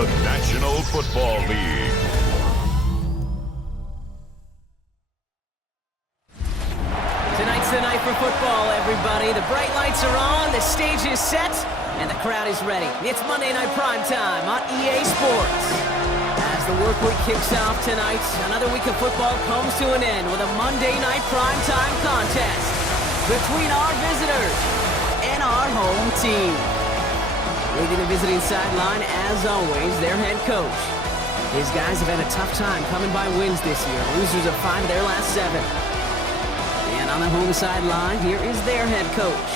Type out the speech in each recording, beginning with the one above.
the National Football League. Tonight's the night for football, everybody. The bright lights are on, the stage is set, and the crowd is ready. It's Monday Night Primetime on EA Sports. As the work week kicks off tonight, another week of football comes to an end with a Monday Night Primetime contest between our visitors and our home team. Leading the visiting sideline, as always, their head coach. His guys have had a tough time coming by wins this year, losers of 5 of their last 7. And on the home sideline, here is their head coach.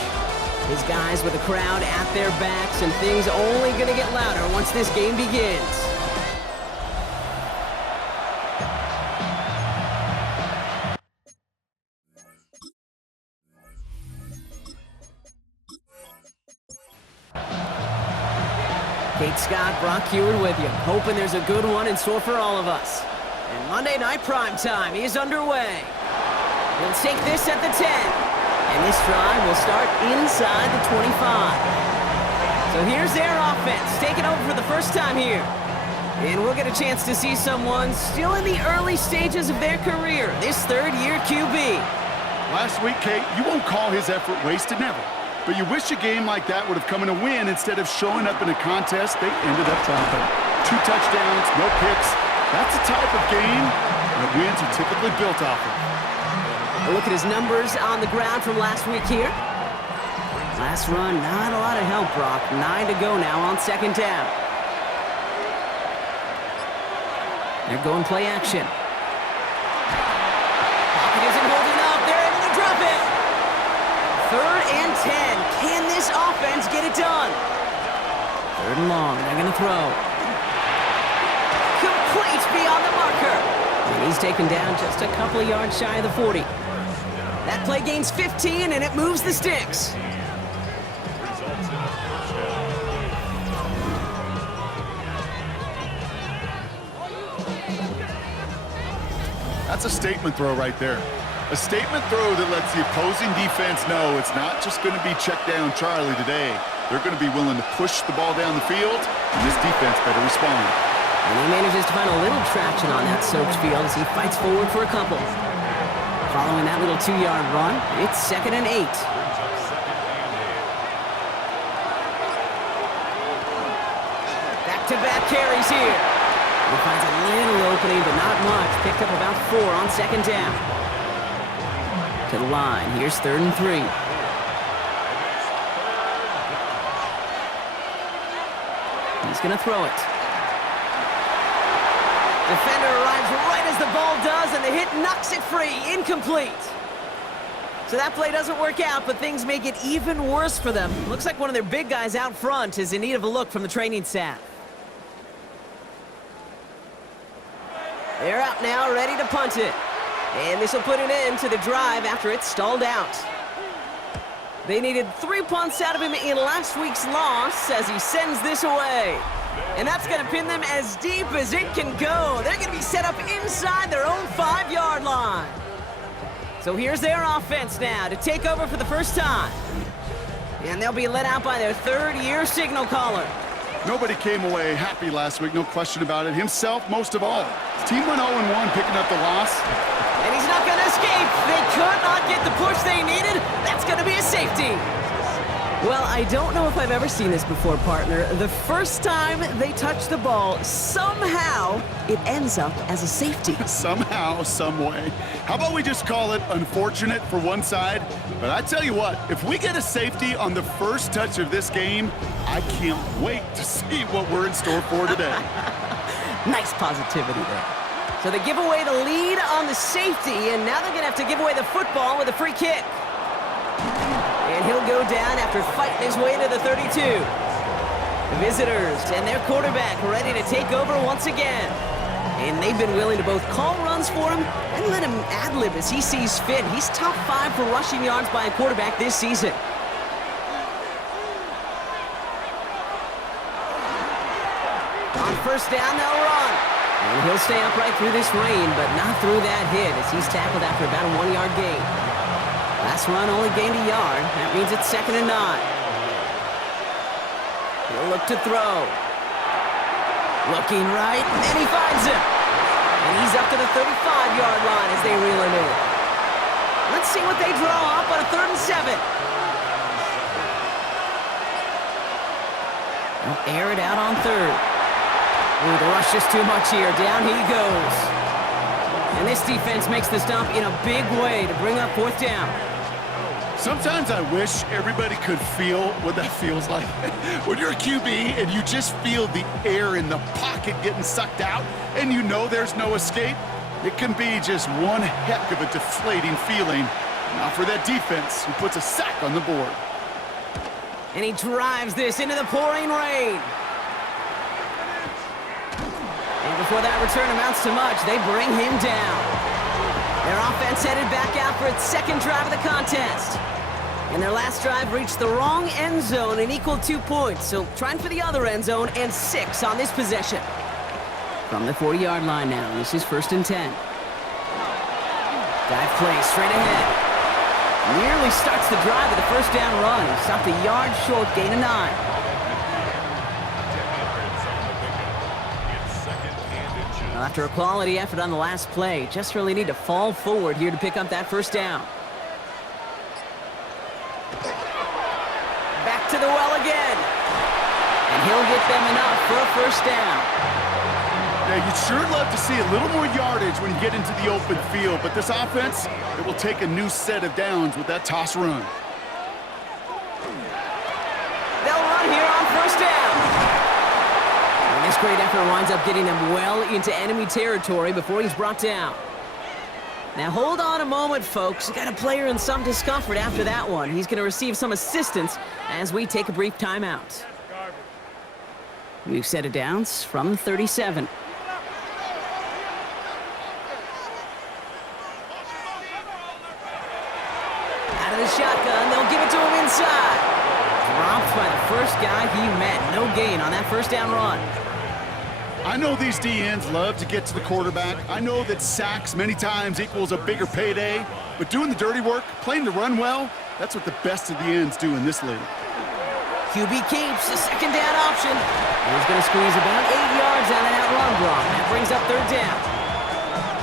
His guys with the crowd at their backs, and things only going to get louder once this game begins. Kate Scott, Brock Heward with you, hoping there's a good one in store for all of us. And Monday Night Primetime is underway. He'll take this at the 10. And this drive will start inside the 25. So here's their offense, taking over for the first time here. And we'll get a chance to see someone still in the early stages of their career, this third-year QB. Last week, Kate, you won't call his effort wasted, never. But you wish a game like that would have come in a win instead of showing up in a contest they ended up dropping. 2 touchdowns, no picks. That's the type of game that wins are typically built off of. A look at his numbers on the ground from last week here. Last run, not a lot of help, Brock. 9 to go now on second down. They're going play action. Pocket isn't holding up. They're able to drop it. 3rd and 10. Can this offense get it done? 3rd and long. They're going to throw. Complete beyond the marker. And he's taken down just a couple of yards shy of the 40. That play gains 15, and it moves the sticks. That's a statement throw right there. A statement throw that lets the opposing defense know it's not just going to be check down Charlie today. They're going to be willing to push the ball down the field, and this defense better respond. And he manages to find a little traction on that soaked field as he fights forward for a couple. Following that little 2-yard run, it's 2nd and 8. Back-to-back carries here. He finds a little opening, but not much. Picked up about 4 on second down. To the line. Here's 3rd and 3. He's going to throw it. Defender arrives right as the ball does, and the hit knocks it free. Incomplete. So that play doesn't work out, but things make it even worse for them. Looks like one of their big guys out front is in need of a look from the training staff. They're out now, ready to punt it. And this will put an end to the drive after it stalled out. They needed 3 punts out of him in last week's loss as he sends this away. And that's going to pin them as deep as it can go. They're going to be set up inside their own 5-yard line. So here's their offense now to take over for the first time. And they'll be let out by their 3rd-year signal caller. Nobody came away happy last week, no question about it. Himself, most of all. His team went 0-1, picking up the loss. And he's not going to escape. They could not get the push they needed. That's going to be a safety. Well, I don't know if I've ever seen this before, partner. The first time they touch the ball, somehow it ends up as a safety. Somehow, some way. How about we just call it unfortunate for one side? But I tell you what, if we get a safety on the first touch of this game, I can't wait to see what we're in store for today. Nice positivity there. So they give away the lead on the safety, and now they're going to have to give away the football with a free kick. And he'll go down after fighting his way to the 32. The visitors and their quarterback ready to take over once again. And they've been willing to both call runs for him and let him ad-lib as he sees fit. He's top 5 for rushing yards by a quarterback this season. On first down, they'll run. And he'll stay upright through this rain, but not through that hit as he's tackled after about a 1-yard gain. Last run only gained a yard. That means it's 2nd and 9. He'll look to throw. Looking right, and he finds him. And he's up to the 35-yard line as they reel him in. Let's see what they draw up on a 3rd and 7. They'll air it out on 3rd. Ooh, the rush is too much here. Down he goes. And this defense makes the stop in a big way to bring up 4th down. Sometimes I wish everybody could feel what that feels like. When you're a QB and you just feel the air in the pocket getting sucked out and you know there's no escape, it can be just one heck of a deflating feeling. Now for that defense who puts a sack on the board. And he drives this into the pouring rain. And before that return amounts to much, they bring him down. Their offense headed back out for its 2nd drive of the contest. And their last drive reached the wrong end zone and equaled 2 points. So trying for the other end zone and 6 on this possession. From the 40-yard line now, this is 1st and 10. Dive play straight ahead. Nearly starts the drive with a 1st down run. He stopped a yard short, gain of 9. Well, after a quality effort on the last play, just really need to fall forward here to pick up that 1st down. Back to the well again. And he'll get them enough for a 1st down. Yeah, you'd sure love to see a little more yardage when you get into the open field, but this offense, it will take a new set of downs with that toss run. They'll run here on 1st down. And this great effort winds up getting them well into enemy territory before he's brought down. Now hold on a moment, folks. We got a player in some discomfort after that one. He's going to receive some assistance as we take a brief timeout. We've set it downs from 37. Out of the shotgun, they'll give it to him inside. Dropped by the first guy he met. No gain on that 1st down run. I know these DNs love to get to the quarterback. I know that sacks many times equals a bigger payday, but doing the dirty work, playing the run well, that's what the best of the ends do in this league. QB keeps the 2nd down option. He's going to squeeze about 8 yards out of that run block. That brings up 3rd down.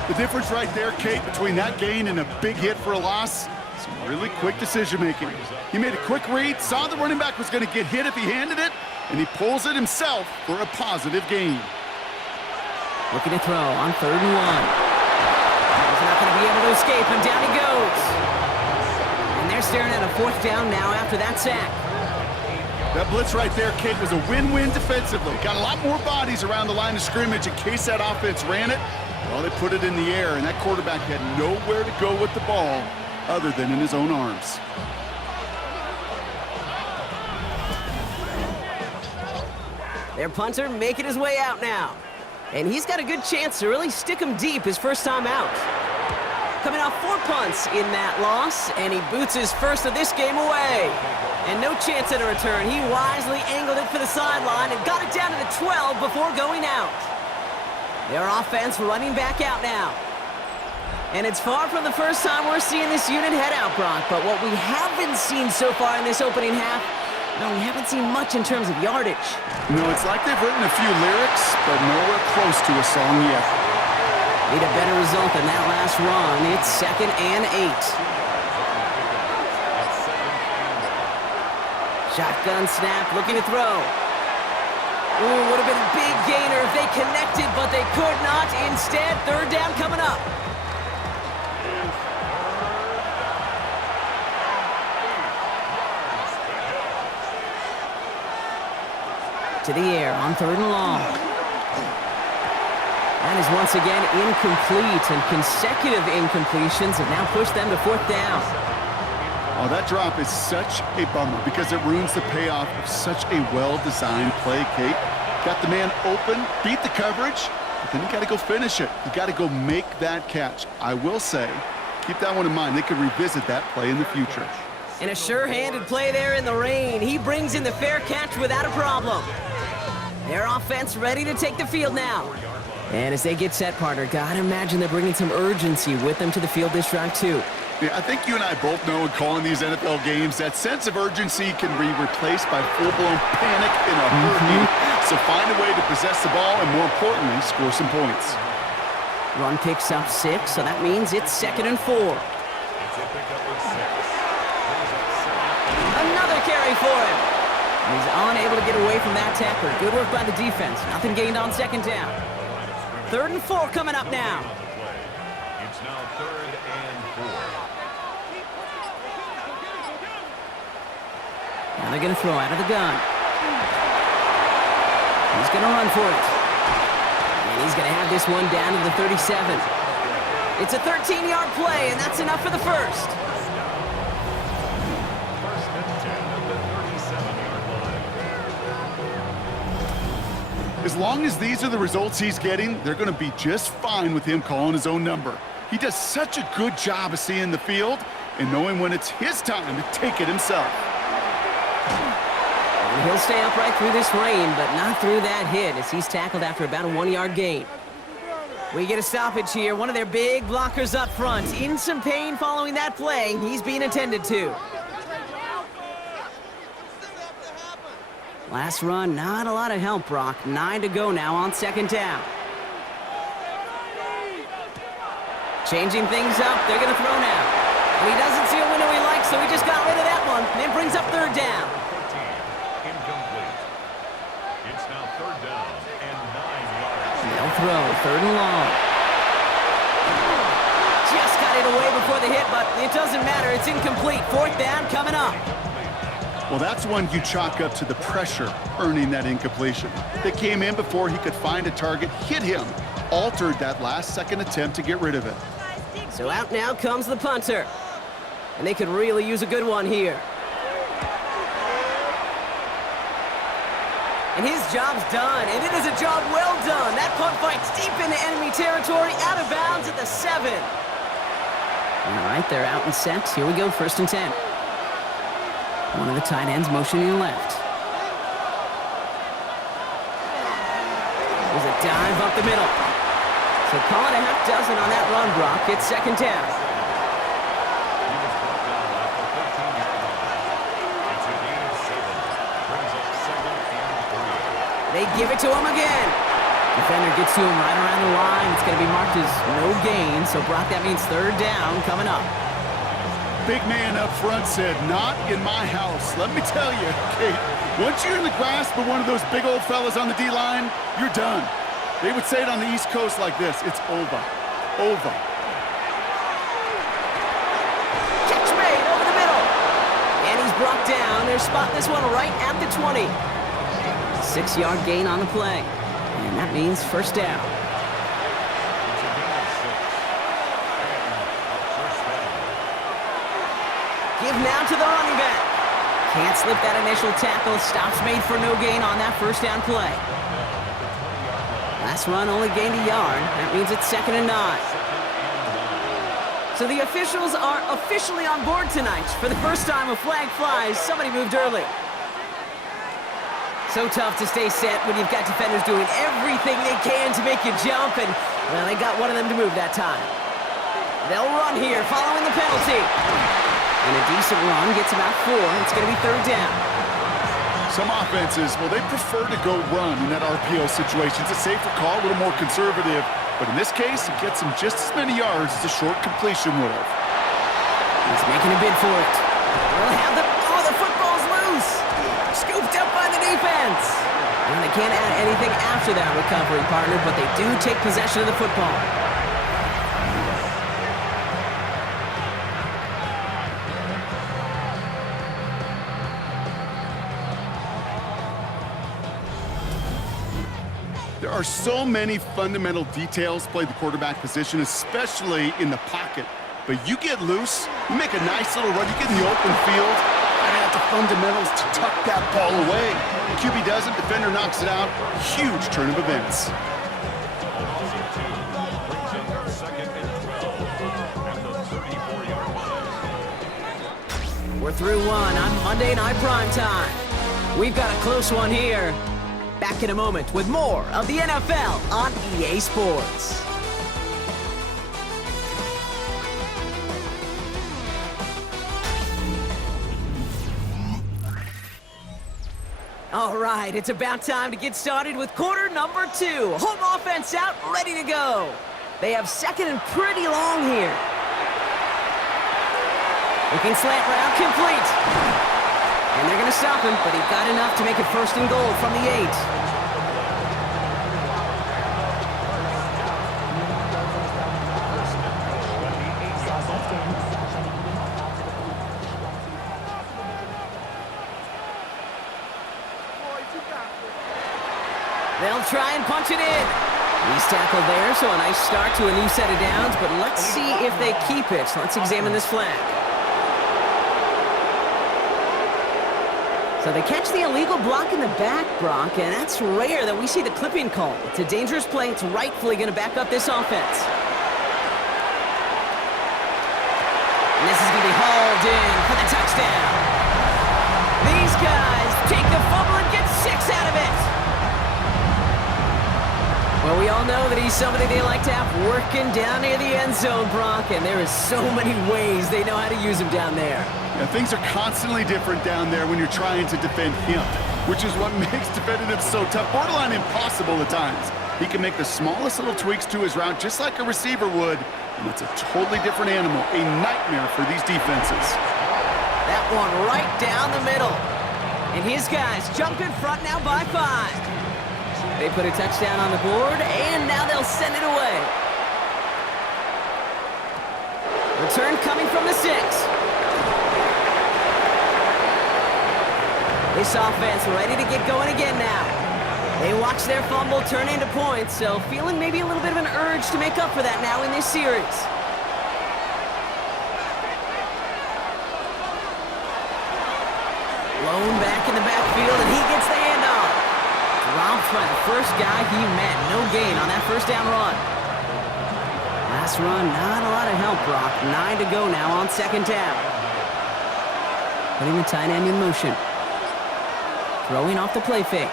The difference right there, Kate, between that gain and a big hit for a loss, some really quick decision-making. He made a quick read, saw the running back was going to get hit if he handed it, and he pulls it himself for a positive gain. Looking to throw on 3rd and 1. He's not going to be able to escape, and down he goes. And they're staring at a 4th down now after that sack. That blitz right there, Kate, was a win-win defensively. Got a lot more bodies around the line of scrimmage in case that offense ran it. Well, they put it in the air, and that quarterback had nowhere to go with the ball other than in his own arms. Their punter making his way out now. And he's got a good chance to really stick him deep his 1st time out. Coming off 4 punts in that loss, and he boots his 1st of this game away. And no chance at a return. He wisely angled it for the sideline and got it down to the 12 before going out. Their offense running back out now. And it's far from the first time we're seeing this unit head out, Brock. But what we haven't seen so far in this opening half, no, we haven't seen much in terms of yardage. No, it's like they've written a few lyrics, but nowhere close to a song yet. Need a better result than that last run. It's 2nd and 8. Shotgun snap, looking to throw. Ooh, would have been a big gainer if they connected, but they could not. Instead, 3rd down coming up. To the air on 3rd and long. That is once again incomplete, and consecutive incompletions have now pushed them to 4th down. Oh, that drop is such a bummer because it ruins the payoff of such a well-designed play, Kate. Got the man open, beat the coverage, but then you got to go finish it. You got to go make that catch. I will say, keep that one in mind. They could revisit that play in the future. And a sure-handed play there in the rain. He brings in the fair catch without a problem. Their offense ready to take the field now. And as they get set, partner, gotta imagine they're bringing some urgency with them to the field this drive, too. Yeah, I think you and I both know in calling these NFL games that sense of urgency can be replaced by full-blown panic in a hurricane. So find a way to possess the ball and, more importantly, score some points. Run picks up 6, so that means it's 2nd and 4. Another carry for him. He's unable to get away from that tackler. Good work by the defense. Nothing gained on 2nd down. 3rd and 4 coming up now. It's now 3rd and 4. Now they're going to throw out of the gun. He's going to run for it. And he's going to have this one down to the 37. It's a 13-yard play, and that's enough for the first. First and 10 at the 37-yard line. As long as these are the results he's getting, they're going to be just fine with him calling his own number. He does such a good job of seeing the field and knowing when it's his time to take it himself. And he'll stay upright through this rain, but not through that hit as he's tackled after about a 1-yard gain. We get a stoppage here. One of their big blockers up front. In some pain following that play. He's being attended to. Last run, not a lot of help, Brock. 9 to go now on 2nd down. Changing things up. They're going to throw now. And he doesn't see a window he likes, so he just got rid of that one. And it brings up 3rd down. 13, incomplete. It's now 3rd down and 9 yards. They'll throw, 3rd and long. Just got it away before the hit, but it doesn't matter. It's incomplete. 4th down coming up. Well, that's one you chalk up to the pressure earning that incompletion. They came in before he could find a target, hit him, altered that last-second attempt to get rid of it. So out now comes the punter. And they could really use a good one here. And his job's done, and it is a job well done. That punt fights deep into enemy territory, out of bounds at the 7. All right, they're out and set. Here we go, 1st and 10. One of the tight ends motioning left. There's a dive up the middle. So call it a half dozen on that run, Brock. It's 2nd down. He was brought down at the 13-yard line. It's a gain of 7. Brings up 2nd and 3. They give it to him again. Defender gets to him right around the line. It's going to be marked as no gain. So, Brock, that means 3rd down coming up. Big man up front said, "Not in my house." Let me tell you, Kate, once you're in the grasp of one of those big old fellas on the D-line, you're done. They would say it on the East Coast like this: it's over. Over. Catch made over the middle. And he's brought down. They're spotting this one right at the 20. 6-yard gain on the play. And that means 1st down. It's a gain of 6. And a 1st down. Give now to the running back. Can't slip that initial tackle. Stops made for no gain on that 1st down play. Last run only gained a yard. That means it's 2nd and 9. So the officials are officially on board tonight. For the first time, a flag flies. Somebody moved early. So tough to stay set when you've got defenders doing everything they can to make you jump, and, well, they got one of them to move that time. They'll run here following the penalty. And a decent run gets about 4. It's going to be 3rd down. Some offenses, well, they prefer to go run in that RPO situation. It's a safer call, a little more conservative. But in this case, it gets him just as many yards as a short completion would have. He's making a bid for it. They'll have the... Oh, the football's loose! Scooped up by the defense! And they can't add anything after that recovery, partner, but they do take possession of the football. There are so many fundamental details play the quarterback position, especially in the pocket. But you get loose, you make a nice little run, you get in the open field, gotta have the fundamentals to tuck that ball away. QB doesn't, defender knocks it out. Huge turn of events. Brings up 2nd and 12 at the 34-yard line. We're through one on Monday Night Primetime. We've got a close one here. Back in a moment with more of the NFL on EA Sports. All right, it's about time to get started with quarter number 2. Home offense out, ready to go. They have second and pretty long here. Looking slant route complete. And they're going to stop him, but he got enough to make it first and goal from the 8. They'll try and punch it in. He's tackled there, so a nice start to a new set of downs, but let's see if they keep it. Let's examine this flag. So they catch the illegal block in the back, Brock, and that's rare that we see the clipping call. It's a dangerous play. It's rightfully going to back up this offense. And this is going to be hauled in for the touchdown. These guys take the fumble and get 6 out of it. Well, we all know that he's somebody they like to have working down near the end zone, Brock, and there is so many ways they know how to use him down there. Yeah, things are constantly different down there when you're trying to defend him, which is what makes defending him so tough, borderline impossible at times. He can make the smallest little tweaks to his route just like a receiver would, and it's a totally different animal, a nightmare for these defenses. That one right down the middle. And his guys jump in front now by 5. They put a touchdown on the board, and now they'll send it away. Return coming from the 6. This offense ready to get going again now. They watch their fumble turn into points, so feeling maybe a little bit of an urge to make up for that now in this series. Blown back in the backfield, and he gets the handoff. Dropped by the first guy he met. No gain on that first down run. Last run, not a lot of help, Brock. 9 to go now on second down. Putting the tight end in motion. Throwing off the play fake.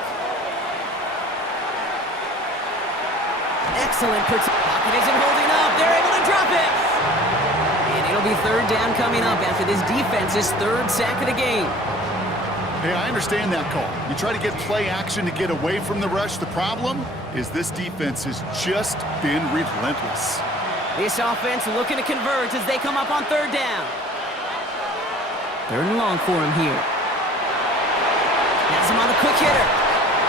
Excellent protection. Pocket isn't holding up. They're able to drop it. And it'll be third down coming up after this defense's 3rd sack of the game. Hey, I understand that call. You try to get play action to get away from the rush. The problem is this defense has just been relentless. This offense looking to convert as they come up on 3rd down. 3rd and long for him here. Has him on the quick hitter.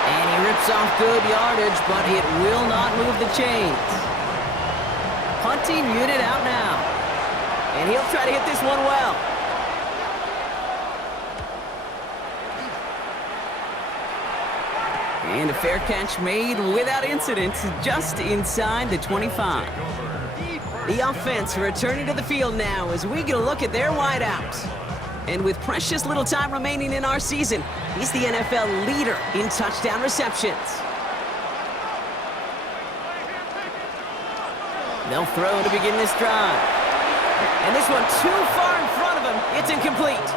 And he rips off good yardage, but it will not move the chains. Punting unit out now. And he'll try to hit this one well. And a fair catch made without incident, just inside the 25. The offense returning to the field now as we get a look at their wideouts. And with precious little time remaining in our season, he's the NFL leader in touchdown receptions. They'll throw to begin this drive. And this one too far in front of him. It's incomplete.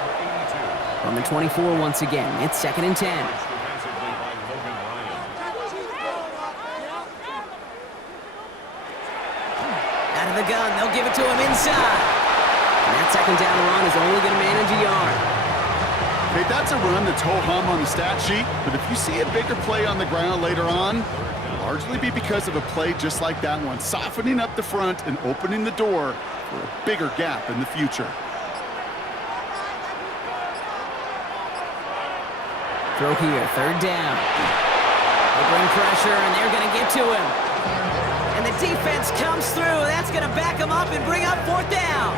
From the 24 once again, it's 2nd and 10. Out of the gun, they'll give it to him inside. And that second down run is only going to manage a yard. Hey, that's a run that's ho-hum on the stat sheet, but if you see a bigger play on the ground later on, it'll largely be because of a play just like that one, softening up the front and opening the door for a bigger gap in the future. Throw here, 3rd down. They bring pressure, and they're going to get to him. And the defense comes through. That's going to back him up and bring up 4th down.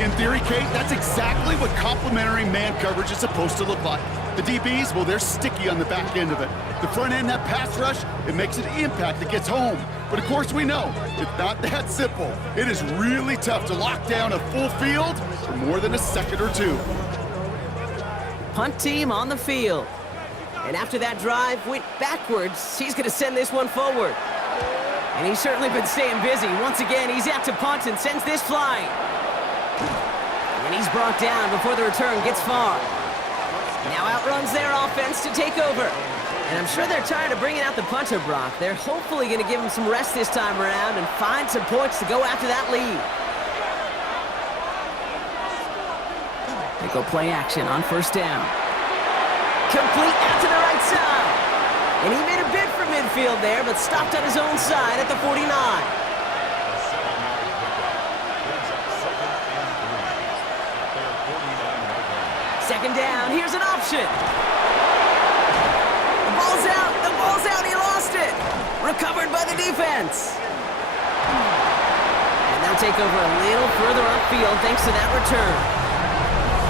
In theory, Kate, that's exactly what complementary man coverage is supposed to look like. The DBs, well, they're sticky on the back end of it. The front end, that pass rush, it makes an impact that gets home. But of course we know, it's not that simple. It is really tough to lock down a full field for more than a second or 2. Punt team on the field. And after that drive went backwards, he's going to send this one forward. And he's certainly been staying busy. Once again, he's out to punt and sends this flying. And he's brought down before the return gets far. Now outruns their offense to take over. And I'm sure they're tired of bringing out the punter, Brock. They're hopefully going to give him some rest this time around and find some points to go after that lead. They go play action on 1st down. Complete out to the right side. And he made a bid for midfield there, but stopped on his own side at the 49. A 7-yard pickup. Brings up 2nd and 3. At their 49-yard line. Second down, here's an option. The ball's out, he lost it. Recovered by the defense. And they'll take over a little further upfield thanks to that return.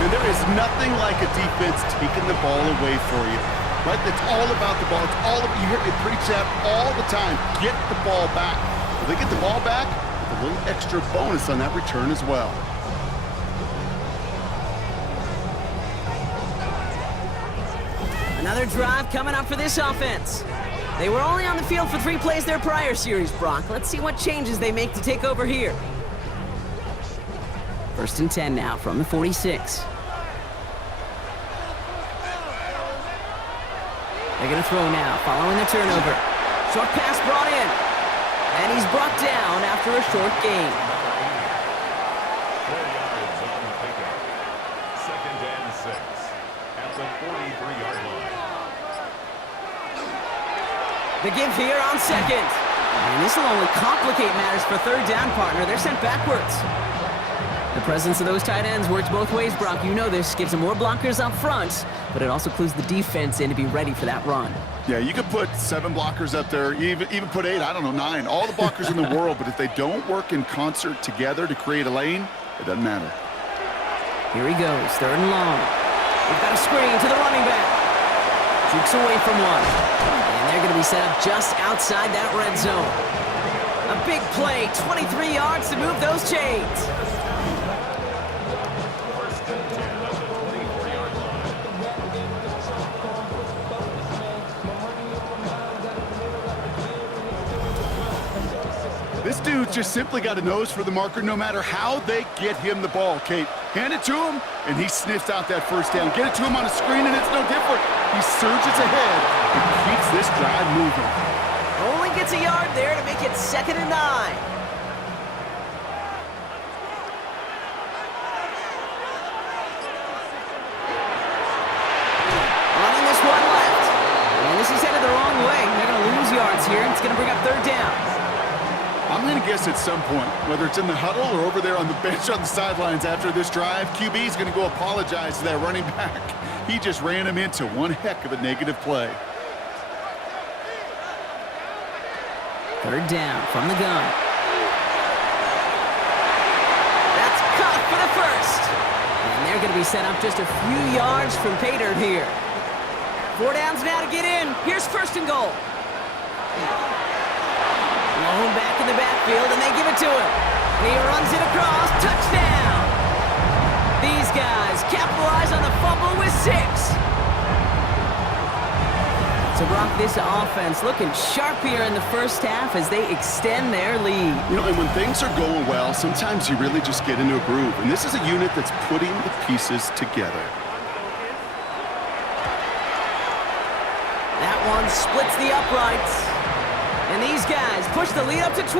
And there is nothing like a defense taking the ball away for you. Right? It's all about the ball. It's all about, you hear me preach that all the time. Get the ball back. If they get the ball back, with a little extra bonus on that return as well. Another drive coming up for this offense. They were only on the field for 3 plays their prior series, Brock. Let's see what changes they make to take over here. 1st and 10 now from the 46. They're going to throw now, following the turnover. Short pass brought in. And he's brought down after a short gain. 4 yards on the pickup. 2nd and 6. At the 43-yard line. The give here on 2nd. And this will only complicate matters for 3rd down, partner. They're sent backwards. The presence of those tight ends works both ways, Brock. You know this. Gives them more blockers up front, but it also clues the defense in to be ready for that run. Yeah, you could put 7 blockers up there, even put 8, I don't know, 9. All the blockers in the world, but if they don't work in concert together to create a lane, it doesn't matter. Here he goes, 3rd and long. We've got a screen to the running back. Jukes away from one. And they're going to be set up just outside that red zone. A big play, 23 yards to move those chains. This dude's just simply got a nose for the marker no matter how they get him the ball, Kate. Hand it to him, and he sniffs out that 1st down. Get it to him on a screen, and it's no different. He surges ahead and keeps this drive moving. Only gets a yard there to make it 2nd and 9. Running this one left. And this is headed the wrong way. They're going to lose yards here, and it's going to bring up 3rd down. I'm going to guess at some point, whether it's in the huddle or over there on the bench on the sidelines after this drive, QB is going to go apologize to that running back. He just ran him into one heck of a negative play. 3rd down from the gun. That's caught for the 1st. And they're going to be set up just a few yards from pay dirt here. 4 downs now to get in. Here's 1st and goal. Blown back in the backfield, and they give it to him. And he runs it across. Touchdown! These guys capitalize on the fumble with 6. So, Brock, this offense looking sharp here in the 1st half as they extend their lead. You know, and when things are going well, sometimes you really just get into a groove. And this is a unit that's putting the pieces together. That one splits the uprights. And these guys push the lead up to 12.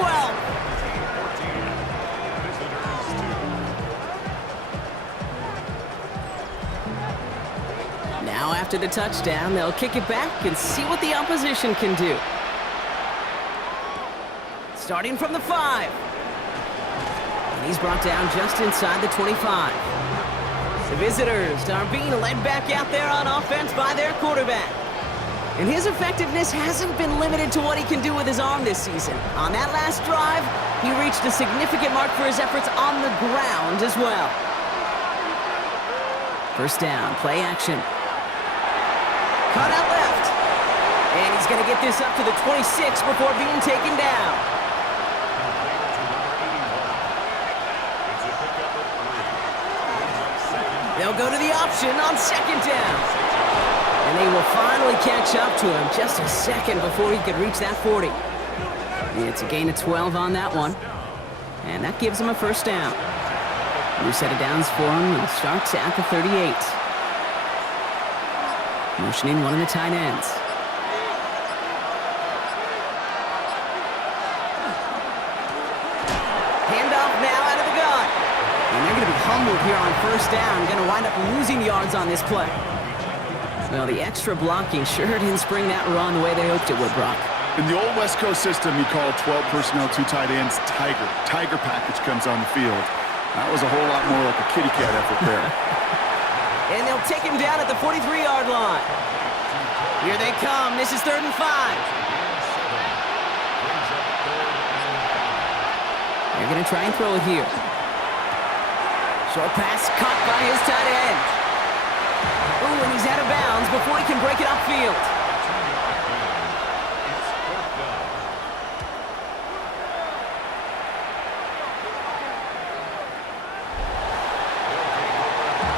Now after the touchdown, they'll kick it back and see what the opposition can do. Starting from the 5. And he's brought down just inside the 25. The visitors are being led back out there on offense by their quarterback. And his effectiveness hasn't been limited to what he can do with his arm this season. On that last drive, he reached a significant mark for his efforts on the ground as well. 1st down, play action. Cut out left. And he's going to get this up to the 26 before being taken down. They'll go to the option on 2nd down. And they will finally catch up to him just a second before he could reach that 40. And it's a gain of 12 on that one. And that gives him a 1st down. New set of downs for him and starts at the 38. Motioning one of the tight ends. Handoff now out of the gun. And they're going to be humbled here on 1st down. Going to wind up losing yards on this play. Well, the extra blocking sure didn't spring that run the way they hoped it would, Brock. In the old West Coast system, you call 12 personnel, 2 tight ends, Tiger. Tiger package comes on the field. That was a whole lot more like a kitty cat effort there. And they'll take him down at the 43-yard line. Here they come. This is 3rd and 5. They're going to try and throw it here. Short pass caught by his tight end. Ooh, and he's out of bounds before he can break it upfield.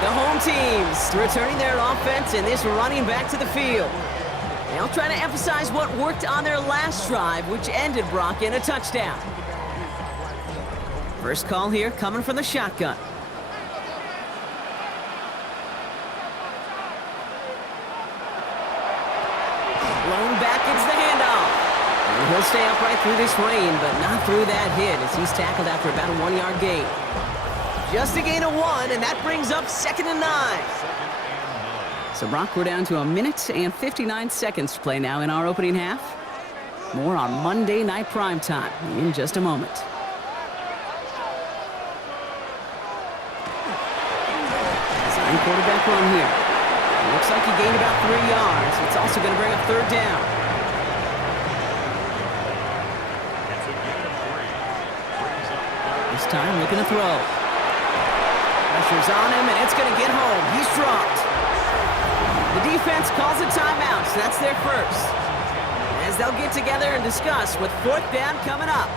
The home teams returning their offense and this running back to the field. They'll try to emphasize what worked on their last drive, which ended, Brock, in a touchdown. First call here coming from the shotgun. Blown back, it's the handoff. And he'll stay upright through this rain, but not through that hit as he's tackled after about a 1-yard gain. Just a gain of 1, and that brings up 2nd and 9. So, Brock, we're down to 1 minute and 59 seconds to play now in our opening half. More on Monday Night Primetime in just a moment. Sign quarterback run here. Looks like he gained about 3 yards. It's also going to bring up 3rd down. This time, looking to throw. Pressure's on him, and it's going to get home. He's dropped. The defense calls a timeout, so that's their first. As they'll get together and discuss with 4th down coming up.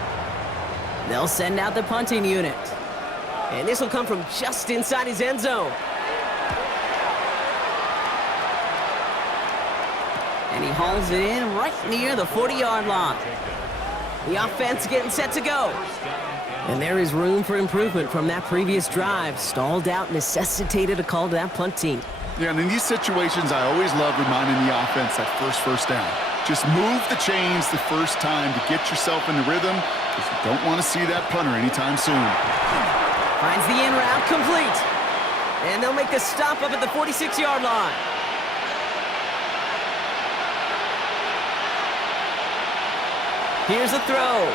They'll send out the punting unit. And this will come from just inside his end zone. And he hauls it in right near the 40-yard line. The offense getting set to go. And there is room for improvement from that previous drive. Stalled out, necessitated a call to that punt team. Yeah, and in these situations, I always love reminding the offense that first down. Just move the chains the first time to get yourself in the rhythm, because you don't want to see that punter anytime soon. Finds the in route complete. And they'll make the stop up at the 46-yard line. Here's a throw.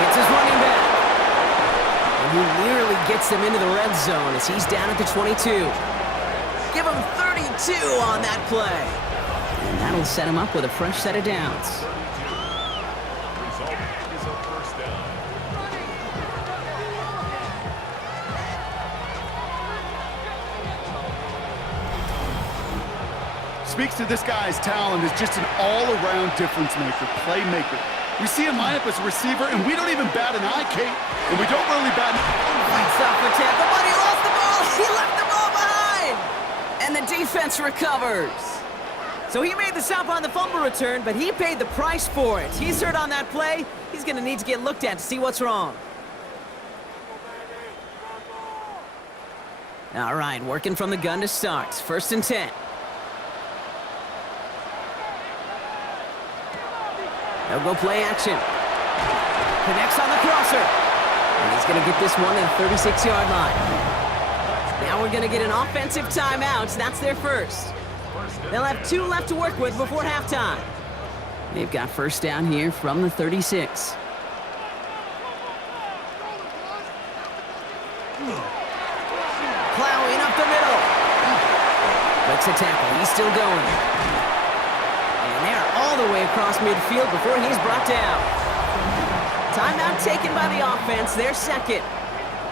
It's his running back. And he nearly gets them into the red zone as he's down at the 22. Give him 32 on that play. And that'll set him up with a fresh set of downs. Result is a 1st down. Speaks to this guy's talent as just an all-around difference maker, playmaker. We see him line up as a receiver, and we don't even bat an eye, Kate. And we don't really bat an eye. Fights up for tackle, but he lost the ball. He left the ball behind. And the defense recovers. So he made the stop on the fumble return, but he paid the price for it. He's hurt on that play. He's going to need to get looked at to see what's wrong. All right, working from the gun to start. 1st and 10. They'll go play action. Connects on the crosser. And he's going to get this one at the 36-yard line. Now we're going to get an offensive timeout. That's their first. They'll have 2 left to work with before halftime. They've got 1st down here from the 36. Plowing up the middle. Breaks a tackle. He's still going. And they're all the way across midfield before he's brought down. Timeout taken by the offense. They're second.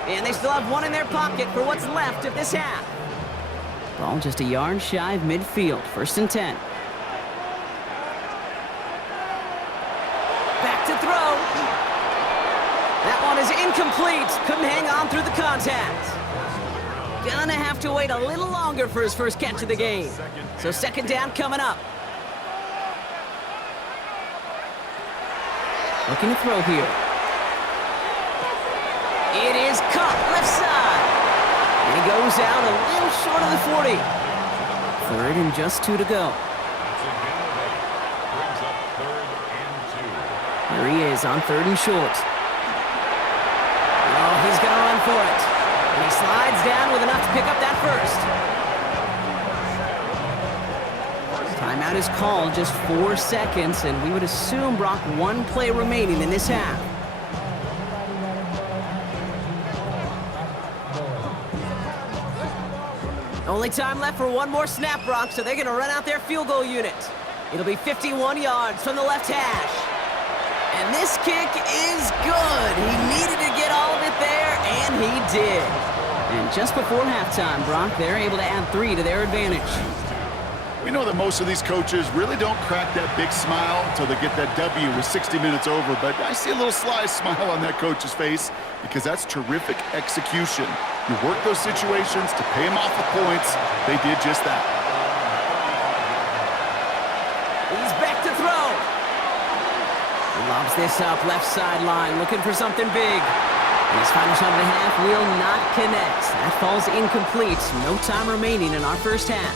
And they still have 1 in their pocket for what's left of this half. Ball just a yard shy of midfield. 1st and 10. Back to throw. That one is incomplete. Couldn't hang on through the contact. Gonna have to wait a little longer for his first catch of the game. So 2nd down coming up. Looking to throw here. It is caught left side. And he goes out a little short of the 40. 3rd and just 2 to go. Here he is on 3rd and short. Oh, he's going to run for it. And he slides down with enough to pick up that first. Timeout is called, just 4 seconds, and we would assume, Brock, 1 play remaining in this half. Only time left for 1 more snap, Brock, so they're going to run out their field goal unit. It'll be 51 yards from the left hash. And this kick is good. He needed to get all of it there, and he did. And just before halftime, Brock, they're able to add 3 to their advantage. We know that most of these coaches really don't crack that big smile until they get that W with 60 minutes over, but I see a little sly smile on that coach's face because that's terrific execution. You work those situations to pay them off with points. They did just that. He's back to throw. He lobs this up, left sideline, looking for something big. And his final shot and a half will not connect. That falls incomplete. No time remaining in our first half.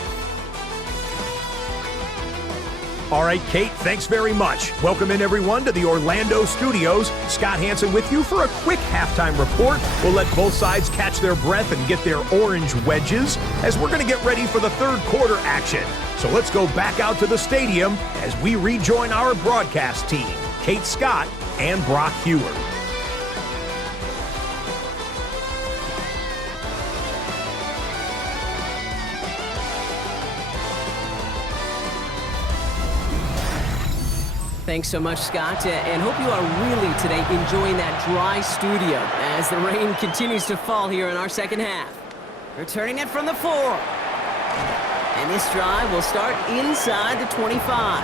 All right, Kate, thanks very much. Welcome in, everyone, to the Orlando studios. Scott Hansen with you for a quick halftime report. We'll let both sides catch their breath and get their orange wedges as we're going to get ready for the third quarter action. So let's go back out to the stadium as we rejoin our broadcast team, Kate Scott and Brock Hewer. Thanks so much, Scott, and hope you are really today enjoying that dry studio as the rain continues to fall here in our second half. Returning it from the 4. And this drive will start inside the 25.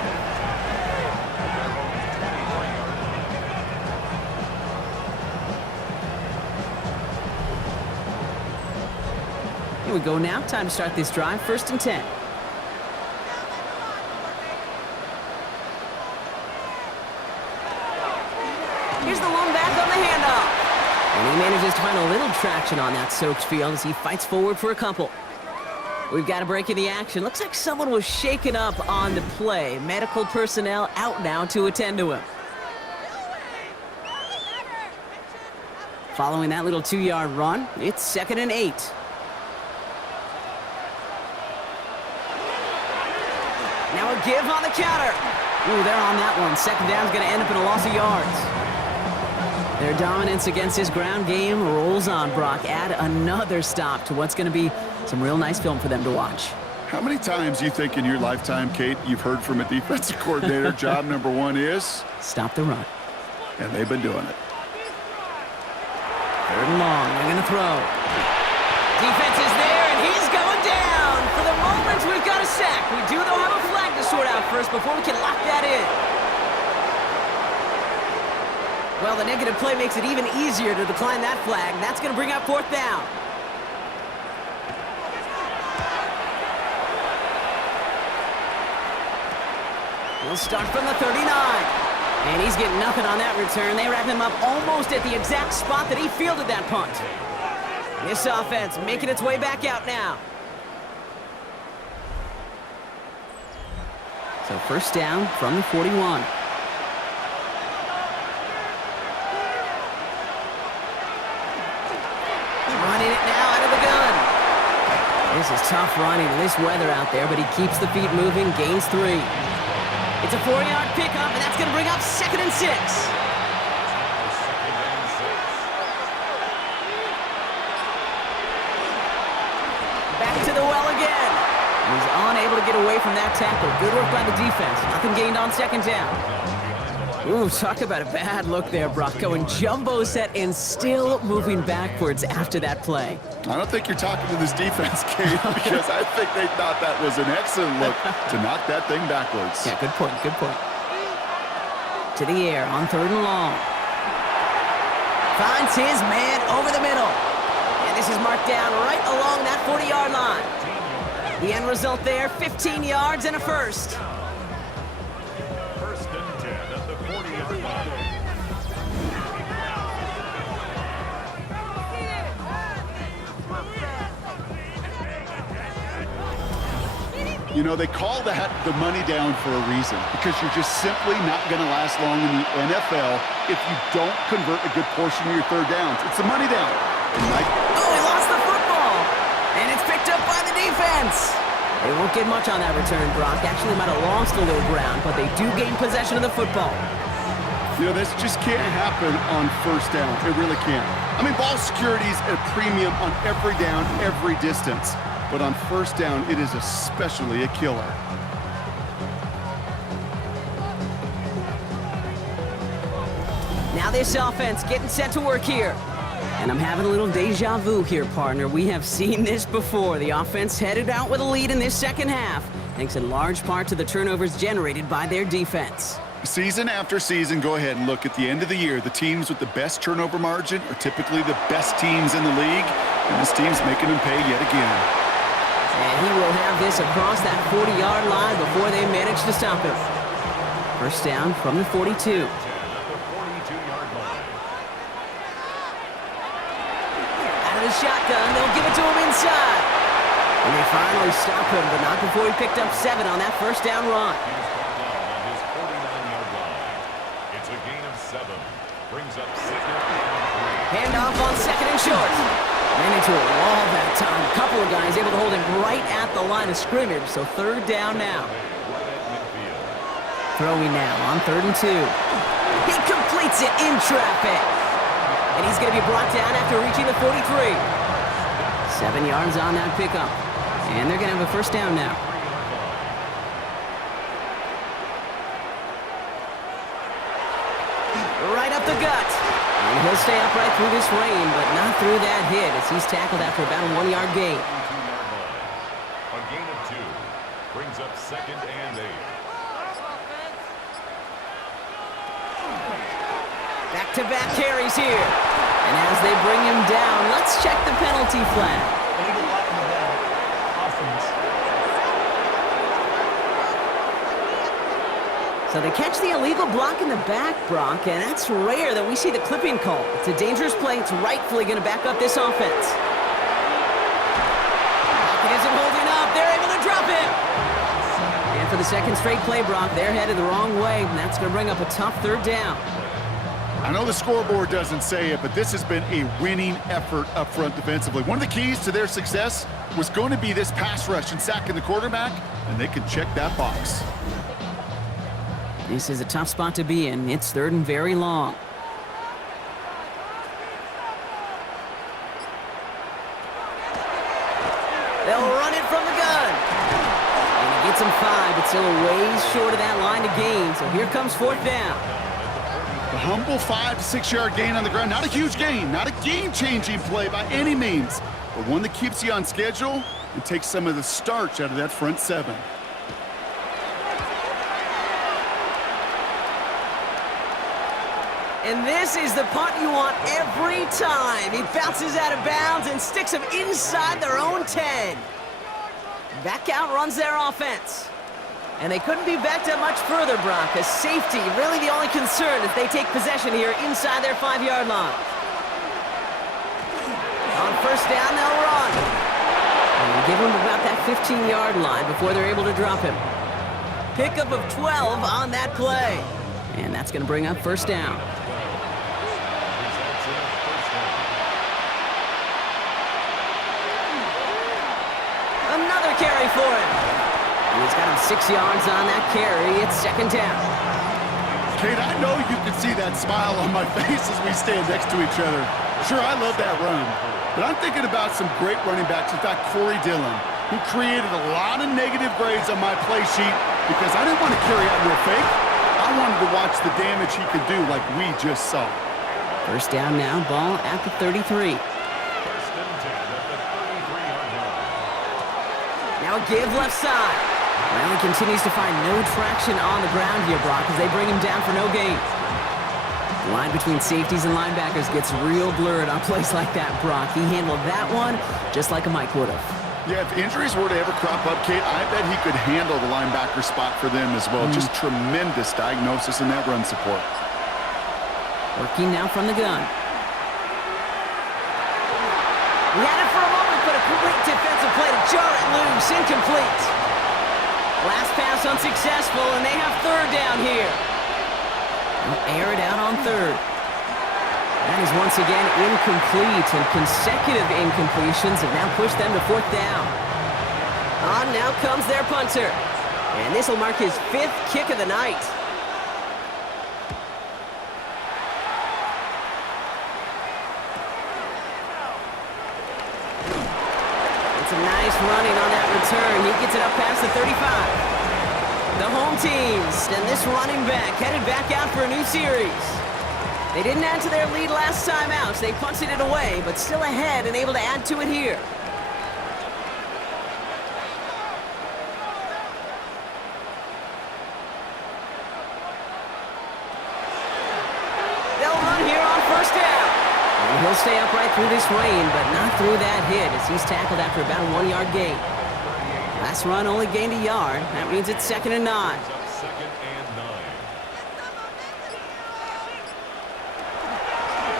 Here we go now. Time to start this drive. 1st and 10. Here's the one back on the handoff. And he manages to find a little traction on that soaked field as he fights forward for a couple. We've got a break in the action. Looks like someone was shaken up on the play. Medical personnel out now to attend to him. Following that little 2-yard run, it's 2nd and 8. Now a give on the counter. Ooh, they're on that one. 2nd down's going to end up in a loss of yards. Their dominance against his ground game rolls on, Brock. Add another stop to what's going to be some real nice film for them to watch. How many times you think in your lifetime, Kate, you've heard from a defensive coordinator, job number 1 is? Stop the run. And they've been doing it. 3rd and long. They're going to throw. Defense is there, and he's going down. For the moment, we've got a sack. We do, though, have a flag to sort out first before we can lock that in. Well, the negative play makes it even easier to decline that flag. That's going to bring up 4th down. He'll start from the 39. And he's getting nothing on that return. They wrap him up almost at the exact spot that he fielded that punt. This offense making its way back out now. So 1st down from the 41. Running it now out of the gun. This is tough running in this weather out there, but he keeps the feet moving, gains 3. It's a 4-yard pickup, and that's going to bring up 2nd and 6. Back to the well again. He's unable to get away from that tackle. Good work by the defense. Nothing gained on 2nd down. Ooh, talk about a bad look there, Brock. Going jumbo set and still moving backwards after that play. I don't think you're talking to this defense, Kate, because I think they thought that was an excellent look to knock that thing backwards. Yeah, good point, good point. To the air on 3rd and long. Finds his man over the middle. And this is marked down right along that 40-yard line. The end result there, 15 yards and a first. You know, they call that the money down for a reason, because you're just simply not going to last long in the NFL if you don't convert a good portion of your 3rd downs. It's the money down. Oh, he lost the football. And it's picked up by the defense. They won't get much on that return, Brock. Actually might have lost a little ground, but they do gain possession of the football. You know, this just can't happen on first down. It really can't. I mean, ball security's at a premium on every down, every distance. But on first down, it is especially a killer. Now this offense getting set to work here. And I'm having a little deja vu here, partner. We have seen this before. The offense headed out with a lead in this second half, thanks in large part to the turnovers generated by their defense. Season after season, go ahead and look at the end of the year. The teams with the best turnover margin are typically the best teams in the league, and this team's making them pay yet again. And he will have this across that 40-yard line before they manage to stop him. First down from the 42. Shotgun, they'll give it to him inside. And they finally stop him, but not before he picked up 7 on that first down run. He's brought down on his 49-yard line. It's a gain of 7. Brings up 2nd and 3. Handoff on 2nd and short. Ran into a wall that time. A couple of guys able to hold him right at the line of scrimmage, so 3rd down now. Throwing now on 3rd and 2. He completes it in traffic. And he's going to be brought down after reaching the 43. 7 yards on that pickup. And they're going to have a first down now. Right up the gut. And he'll stay upright through this rain, but not through that hit as he's tackled after about a 1-yard gain. A gain of 2. Brings up 2nd and 8. Back-to-back carries here. And as they bring him down, let's check the penalty flag. So they catch the illegal block in the back, Brock, and that's rare that we see the clipping call. It's a dangerous play. It's rightfully going to back up this offense. Pocket isn't holding up. They're able to drop it. And for the second straight play, Brock, they're headed the wrong way, and that's going to bring up a tough 3rd down. I know the scoreboard doesn't say it, but this has been a winning effort up front defensively. One of the keys to their success was going to be this pass rush and sacking the quarterback, and they can check that box. This is a tough spot to be in. It's 3rd and very long. They'll run it from the gun. And he gets him 5, but still a ways short of that line to gain. So here comes 4th down. The humble 5 to 6 yard gain on the ground. Not a huge gain, not a game-changing play by any means, but one that keeps you on schedule and takes some of the starch out of that front 7. And this is the punt you want every time. He bounces out of bounds and sticks them inside their own 10. That count runs their offense. And they couldn't be backed up much further, Brock, as safety really the only concern if they take possession here inside their 5-yard line. On first down, they'll run. And give them about that 15-yard line before they're able to drop him. Pickup of 12 on that play. And that's going to bring up first down. Another carry for him. And he's got him 6 yards on that carry. It's 2nd down. Kate, I know you can see that smile on my face as we stand next to each other. Sure, I love that run. But I'm thinking about some great running backs. In fact, Corey Dillon, who created a lot of negative grades on my play sheet because I didn't want to carry out no fake. I wanted to watch the damage he could do like we just saw. First down now, ball at the 33. Now a give left side. Well, he continues to find no traction on the ground here, Brock, as they bring him down for no gain. The line between safeties and linebackers gets real blurred on plays like that, Brock. He handled that one just like a Mike would have. Yeah, if injuries were to ever crop up, Kate, I bet he could handle the linebacker spot for them as well. Just tremendous diagnosis in that run support. Working now from the gun. He had it for a moment, but a great defensive play to jar it loose. Incomplete. Last pass unsuccessful, and they have 3rd down here. They'll air it out on 3rd. That is once again incomplete, and consecutive incompletions have now pushed them to 4th down. On now comes their punter. And this will mark his 5th kick of the night. It's a nice running on that return. He gets it up past the 35. The home teams and this running back headed back out for a new series. They didn't add to their lead last time out, so they punted it away, but still ahead and able to add to it here. They'll run here on first down. And he'll stay upright through this rain, but not through that hit as he's tackled after about a 1-yard gain. Last run only gained a yard. That means it's 2nd and 9. Second and 9.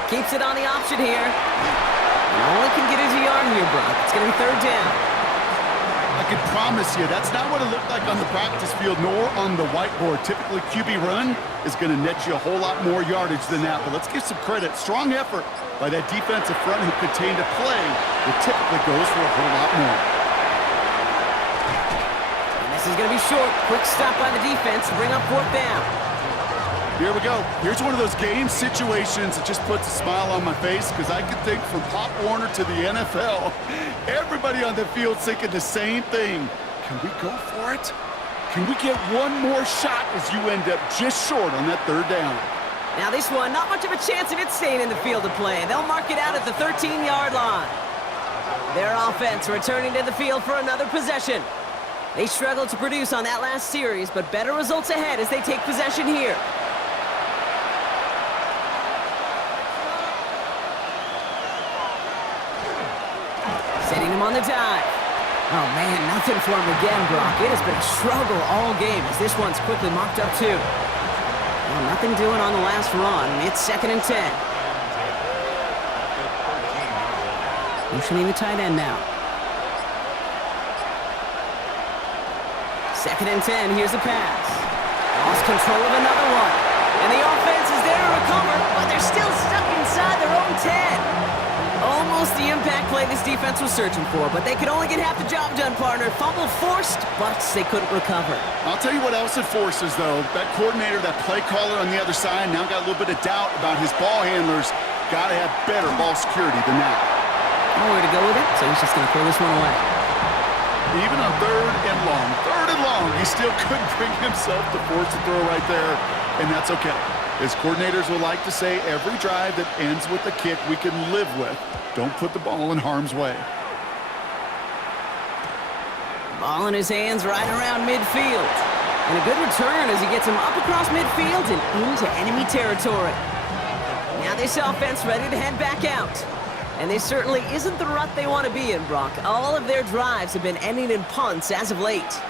Keeps it on the option here. And only can get his yard here, Brock. It's going to be 3rd down. I can promise you, that's not what it looked like on the practice field nor on the whiteboard. Typically, QB run is going to net you a whole lot more yardage than that. But let's give some credit. Strong effort by that defensive front who contained a play that typically goes for a whole lot more. This is going to be short. Quick stop by the defense to bring up 4th down. Here we go. Here's one of those game situations that just puts a smile on my face because I can think from Pop Warner to the NFL, everybody on the field thinking the same thing. Can we go for it? Can we get one more shot as you end up just short on that 3rd down? Now this one, not much of a chance of it staying in the field of play. They'll mark it out at the 13-yard line. Their offense returning to the field for another possession. They struggled to produce on that last series, but better results ahead as they take possession here. Setting him on the dive. Oh man, nothing for him again, Brock. It has been a struggle all game as this one's quickly mocked up too. Well, nothing doing on the last run. It's 2nd and 10. Motioning the tight end now. 2nd and 10, here's the pass. Lost control of another one. And the offense is there to recover, but they're still stuck inside their own 10. Almost the impact play this defense was searching for, but they could only get half the job done, partner. Fumble forced, but they couldn't recover. I'll tell you what else it forces, though. That coordinator, that play caller on the other side, now got a little bit of doubt about his ball handlers. Got to have better ball security than that. Nowhere to go with it, so he's just going to throw this one away. Even on 3rd and long, he still couldn't bring himself to force the throw right there, and that's okay. As coordinators will like to say, every drive that ends with a kick we can live with. Don't put the ball in harm's way. Ball in his hands right around midfield. And a good return as he gets him up across midfield and into enemy territory. Now this offense ready to head back out. And this certainly isn't the rut they want to be in, Brock. All of their drives have been ending in punts as of late.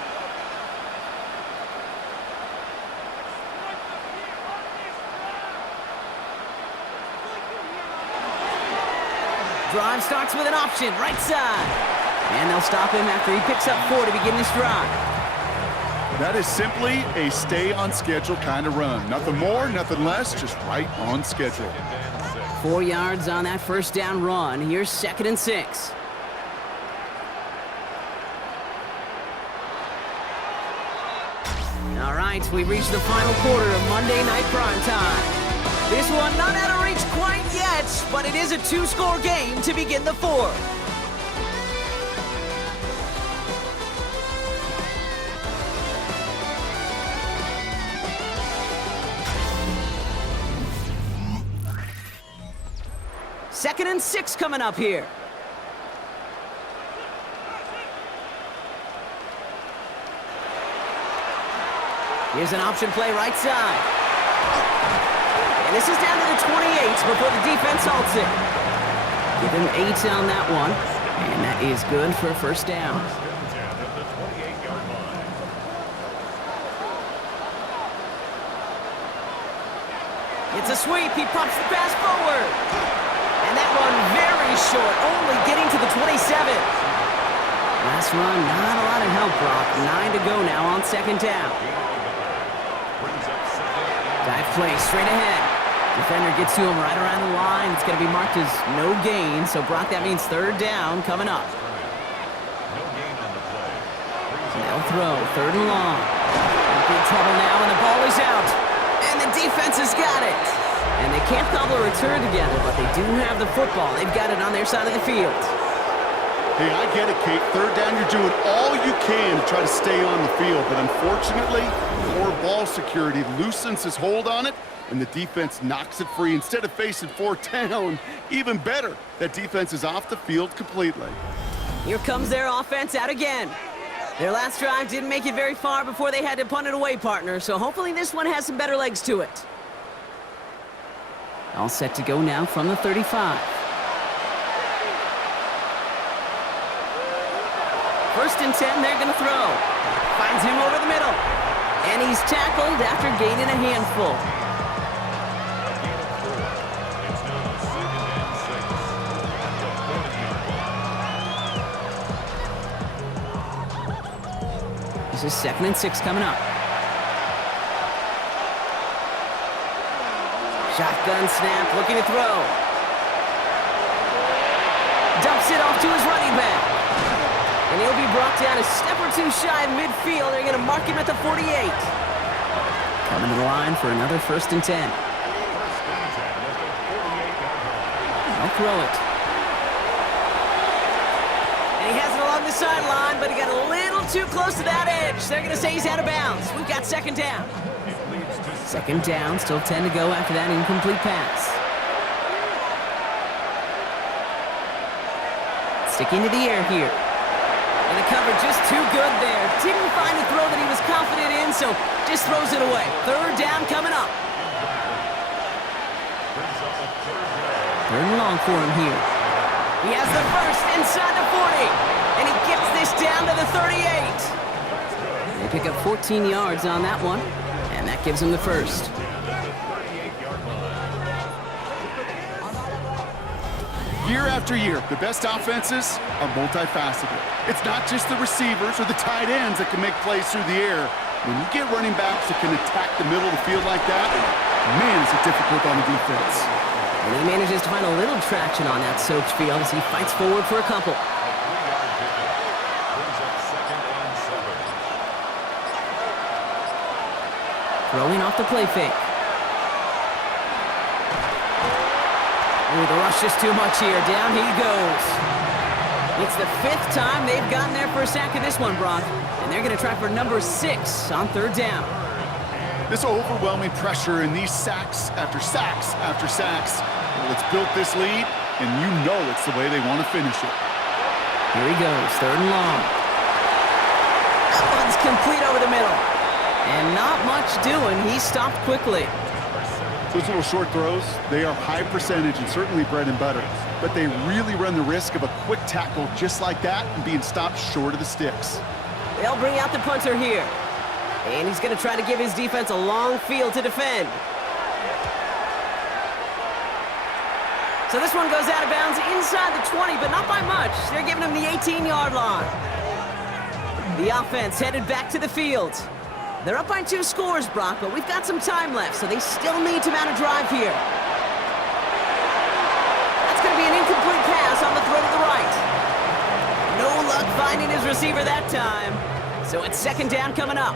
Drive starts with an option, right side. And they'll stop him after he picks up 4 to begin this drive. That is simply a stay-on-schedule kind of run. Nothing more, nothing less, just right on schedule. 4 yards on that first down run. Here's 2nd and 6. All right, we've reached the final quarter of Monday Night Primetime. This one not out of reach quite yet, but it is a 2-score game to begin the 4th. Second and 6 coming up here. Here's an option play right side. And this is down to the 28 before the defense halts it. Give him 8 on that one. And that is good for a first down. It's a sweep. He pumps the pass forward. And that one very short, only getting to the 27. Last run, not a lot of help, Brock. 9 to go now on 2nd down. Dive play straight ahead. Defender gets to him right around the line. It's going to be marked as no gain. So, Brock, that means 3rd down coming up. No gain on the play. They'll throw. 3rd and long. In big trouble now, and the ball is out. And the defense has got it. And they can't cobble a return together, but they do have the football. They've got it on their side of the field. Hey, I get it, Kate. 3rd down, you're doing all you can to try to stay on the field. But unfortunately, poor ball security loosens his hold on it, and the defense knocks it free. Instead of facing 4th down, even better, that defense is off the field completely. Here comes their offense out again. Their last drive didn't make it very far before they had to punt it away, partner, so hopefully this one has some better legs to it. All set to go now from the 35. 1st and 10, they're going to throw. Finds him over the middle. And he's tackled after gaining a handful. It's now 2nd and 6 at the 40-yard line. This is 2nd and 6 coming up. Shotgun snap, looking to throw. Dumps it off to his running back. And he'll be brought down a step or two shy of midfield. They're going to mark him at the 48. Coming to the line for another 1st and 10. I'll throw it. And he has it along the sideline, but he got a little too close to that edge. They're going to say he's out of bounds. We've got 2nd down. 2nd down, still 10 to go after that incomplete pass. Sticking to the air here. And the cover just too good there. Didn't find a throw that he was confident in, so just throws it away. 3rd down coming up. 3rd and long for him here. He has the 1st inside the 40. And he gets this down to the 38. They pick up 14 yards on that one. And that gives him the 1st. Year after year, the best offenses are multifaceted. It's not just the receivers or the tight ends that can make plays through the air. When you get running backs that can attack the middle of the field like that, man, is it difficult on the defense. And he manages to find a little traction on that soaked field as he fights forward for a couple. Throwing off the play fake. Ooh, the rush is too much here. Down he goes. It's the 5th time they've gotten there for a sack in this one, Brock. And they're going to try for number 6 on 3rd down. This overwhelming pressure and these sacks after sacks after sacks, well, it's built this lead, and you know it's the way they want to finish it. Here he goes, 3rd and long. That one's complete over the middle. And not much doing. He stopped quickly. Those little short throws, they are high percentage and certainly bread and butter. But they really run the risk of a quick tackle just like that and being stopped short of the sticks. They'll bring out the punter here. And he's going to try to give his defense a long field to defend. So this one goes out of bounds inside the 20, but not by much. They're giving him the 18-yard line. The offense headed back to the field. They're up by 2 scores, Brock, but we've got some time left, so they still need to mount a drive here. That's going to be an incomplete pass on the throw to the right. No luck finding his receiver that time. So it's 2nd down coming up.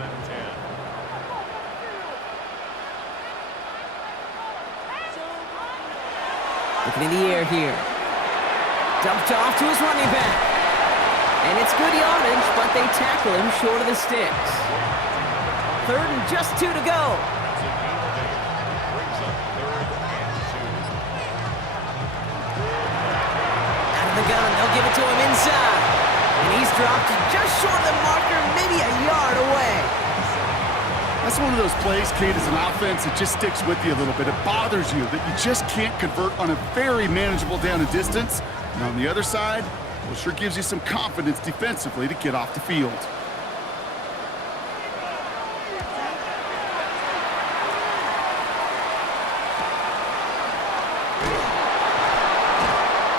Looking in the air here. Dumped off to his running back. And it's good yardage, but they tackle him short of the sticks. 3rd and just 2 to go. Out of the gun, they'll give it to him inside. And he's dropped just short of the marker, maybe a yard away. That's one of those plays, Kate, as an offense, it just sticks with you a little bit. It bothers you that you just can't convert on a very manageable down and distance. And on the other side, well, it sure gives you some confidence defensively to get off the field.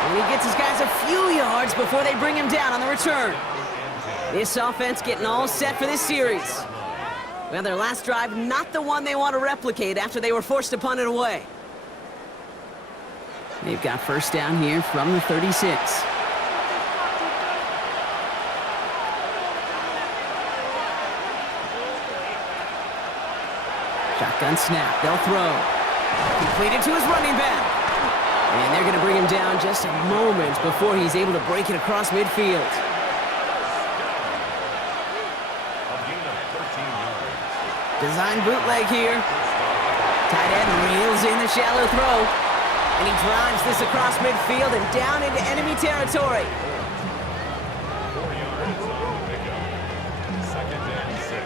And he gets his guys a few yards before they bring him down on the return. This offense getting all set for this series. Well, their last drive, not the one they want to replicate after they were forced to punt it away. They've got 1st down here from the 36. Shotgun snap. They'll throw. Completed to his running back. And they're going to bring him down just a moment before he's able to break it across midfield. Design bootleg here. Tight end reels in the shallow throw. And he drives this across midfield and down into enemy territory. 4 yards on the pickup. 2nd and 6.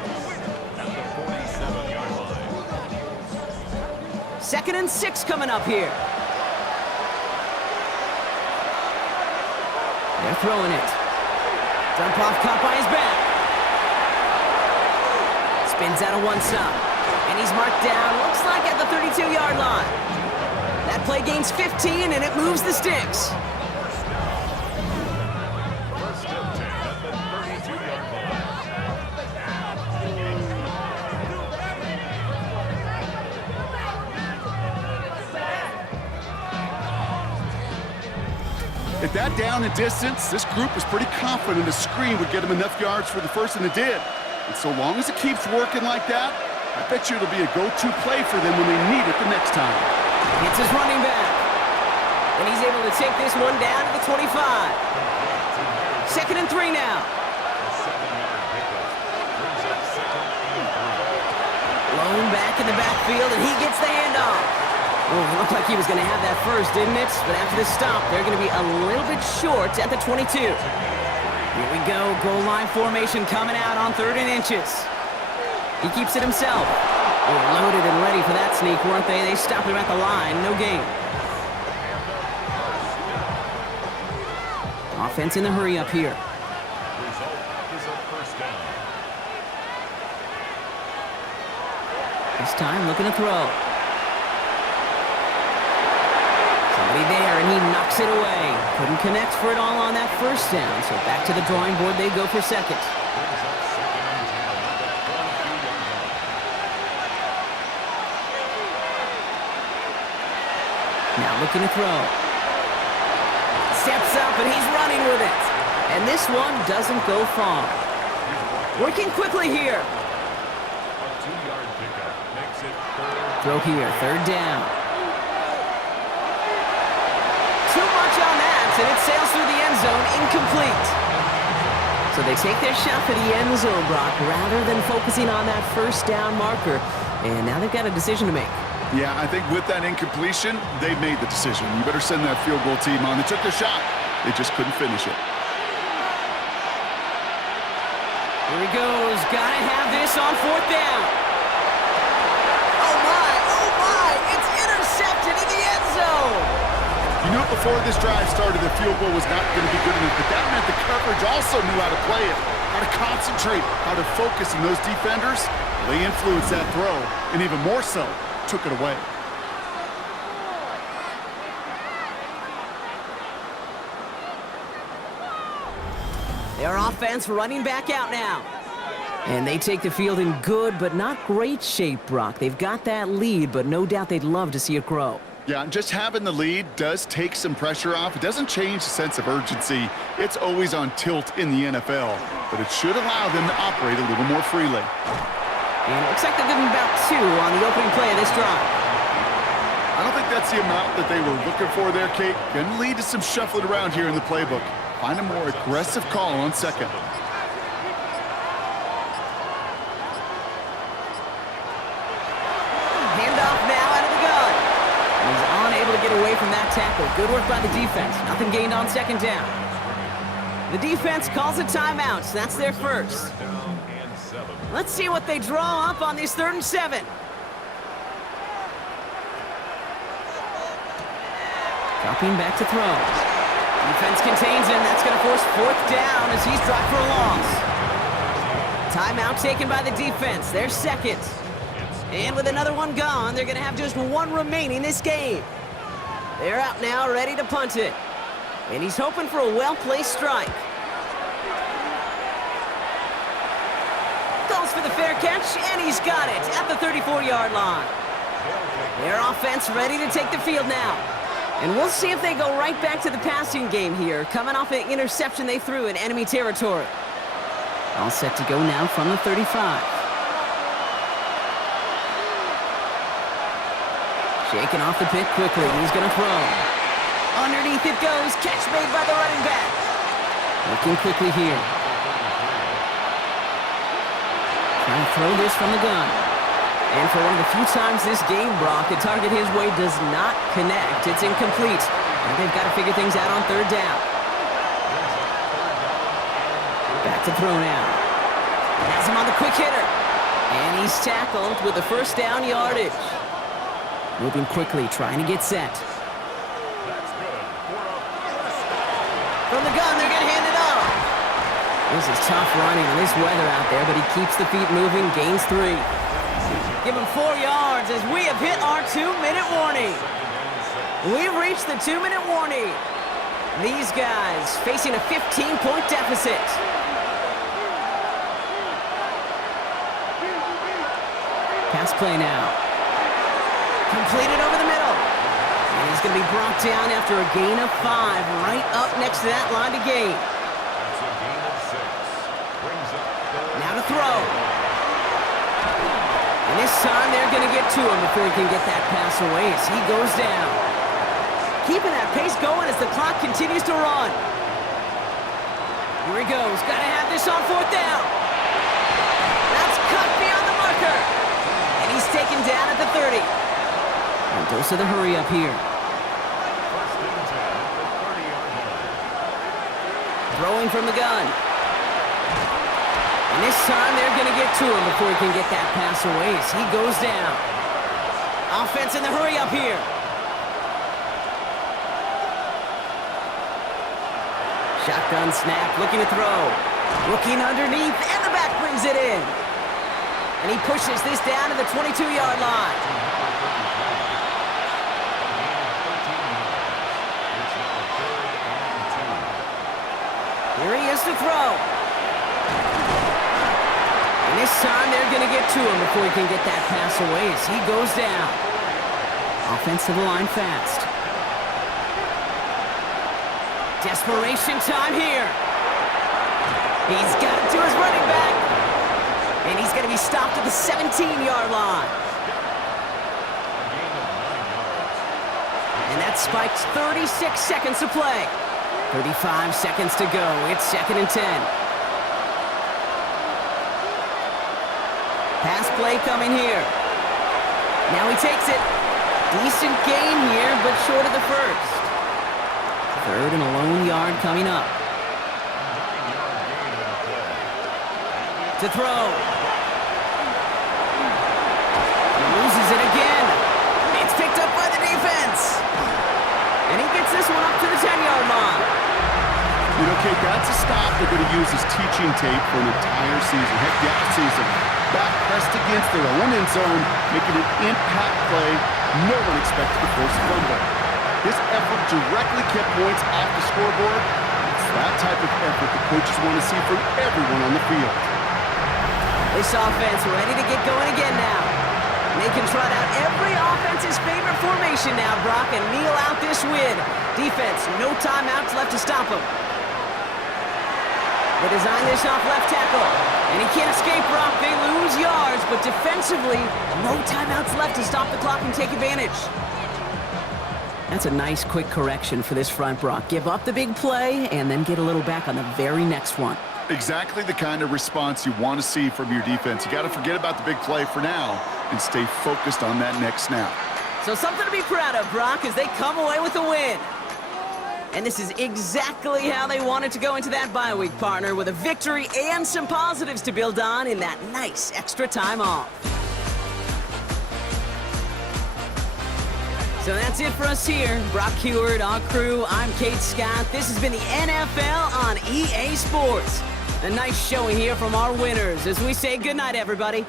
At the 47-yard line. 2nd and 6 coming up here. They're throwing it. Dump off caught by his back. Spins out of one stop. And he's marked down, looks like at the 32-yard line. That play gains 15, and it moves the sticks. First and 10 at the 32-yard line. At that down and distance, this group was pretty confident a screen would get him enough yards for the first, and it did. And so long as it keeps working like that, I bet you it'll be a go-to play for them when they need it the next time. It's his running back. And he's able to take this one down to the 25. 2nd and 3 now. A 7-yard pickup. Brings up 2nd and 3. Blown back in the backfield, and he gets the handoff. Oh, it looked like he was going to have that first, didn't it? But after the stop, they're going to be a little bit short at the 22. Here we go. Goal line formation coming out on 3rd and inches. He keeps it himself. They were loaded and ready for that sneak, weren't they? They stopped him at the line. No gain. Offense in the hurry up here. Result is a first down. This time looking to throw. Somebody there, and he knocks it away. Couldn't connect for it all on that first down, so back to the drawing board they go for 2nd. Brings up 2nd and 10 at the 22-yard line. Now looking to throw. Steps up, and he's running with it. And this one doesn't go far. Working quickly here. A 2-yard pickup makes it 3rd. Throw here, 3rd down. Too much on that, and it sails through the end zone, incomplete. So they take their shot for the end zone, Brock, rather than focusing on that first down marker. And now they've got a decision to make. Yeah, I think with that incompletion, they made the decision. You better send that field goal team on. They took their shot. They just couldn't finish it. Here he goes. Gotta have this on 4th down. Oh, my. It's intercepted in the end zone. You knew it before this drive started the field goal was not going to be good enough, but that meant the coverage also knew how to play it, how to concentrate, how to focus, and those defenders, they influenced that throw, and even more so, took it away. Their offense running back out now. And they take the field in good but not great shape, Brock. They've got that lead, but no doubt they'd love to see it grow. Yeah, just having the lead does take some pressure off. It doesn't change the sense of urgency. It's always on tilt in the NFL, but it should allow them to operate a little more freely. And it looks like they're giving about 2 on the opening play of this drive. I don't think that's the amount that they were looking for there, Kate. Going to lead to some shuffling around here in the playbook. Find a more aggressive call on 2nd. Handoff now out of the gun. And he's unable to get away from that tackle. Good work by the defense. Nothing gained on 2nd down. The defense calls a timeout. So that's their first. Down and 7. Let's see what they draw up on this 3rd and 7. Dropping back to throw. Defense contains him. That's going to force 4th down as he's dropped for a loss. Timeout taken by the defense. Their 2nd. And with another one gone, they're going to have just 1 remaining this game. They're out now, ready to punt it. And he's hoping for a well-placed strike. Goes for the fair catch, and he's got it at the 34-yard line. Their offense ready to take the field now. And we'll see if they go right back to the passing game here, coming off an interception they threw in enemy territory. All set to go now from the 35. Shaking off the pit quickly. He's going to throw. Underneath it goes. Catch made by the running back. Looking quickly here. Trying to throw this from the gun. And for one of the few times this game, Brock, a target his way does not connect. It's incomplete. And they've got to figure things out on third down. Back to throw now. Has him on the quick hitter. And he's tackled with the first down yardage. Moving quickly, trying to get set. From the gun, they're going to hand it off. This is tough running in this weather out there, but he keeps the feet moving, gains 3. Give him 4 yards as we have hit our 2-minute warning. We've reached the 2-minute warning. These guys facing a 15-point deficit. Pass play now. Completed over the middle. And he's going to be brought down after a gain of 5, right up next to that line to gain. Now to throw. And this time they're going to get to him before he can get that pass away as he goes down. Keeping that pace going as the clock continues to run. Here he goes. Got to have this on 4th down. That's cut beyond the marker. And he's taken down at the 30. And goes to the hurry up here. Throwing from the gun. And this time they're going to get to him before he can get that pass away as he goes down. Offense in the hurry up here. Shotgun snap, looking to throw. Looking underneath, and the back brings it in. And he pushes this down to the 22-yard line. Here he is to throw. And this time they're going to get to him before he can get that pass away as he goes down. Offensive line fast. Desperation time here. He's got it to his running back. And he's going to be stopped at the 17-yard line. And that spikes 36 seconds to play. 35 seconds to go. It's 2nd and 10. Pass play coming here. Now he takes it. Decent gain here, but short of the first. 3rd and a lone yard coming up. To throw. Loses it again. It's picked up by the defense. And he gets this one up to the 10-yard line. You know, Kate, that's a stop they're going to use as teaching tape for an entire season. Heck, the offseason. Back pressed against their own end zone, making an impact play. No one expected to force a fumble. This effort directly kept points off the scoreboard. It's that type of effort the coaches want to see from everyone on the field. This offense ready to get going again now. They can trot out every offense's favorite formation now, Brock, and kneel out this win. Defense, no timeouts left to stop them. They design this off left tackle. And he can't escape, Brock. They lose yards, but defensively, no timeouts left to stop the clock and take advantage. That's a nice, quick correction for this front, Brock. Give up the big play and then get a little back on the very next one. Exactly the kind of response you want to see from your defense. You got to forget about the big play for now and stay focused on that next snap. So something to be proud of, Brock, as they come away with a win. And this is exactly how they wanted to go into that bye week, partner, with a victory and some positives to build on in that nice extra time off. So that's it for us here. Brock Heward, our crew, I'm Kate Scott. This has been the NFL on EA Sports. A nice showing here from our winners as we say goodnight, everybody.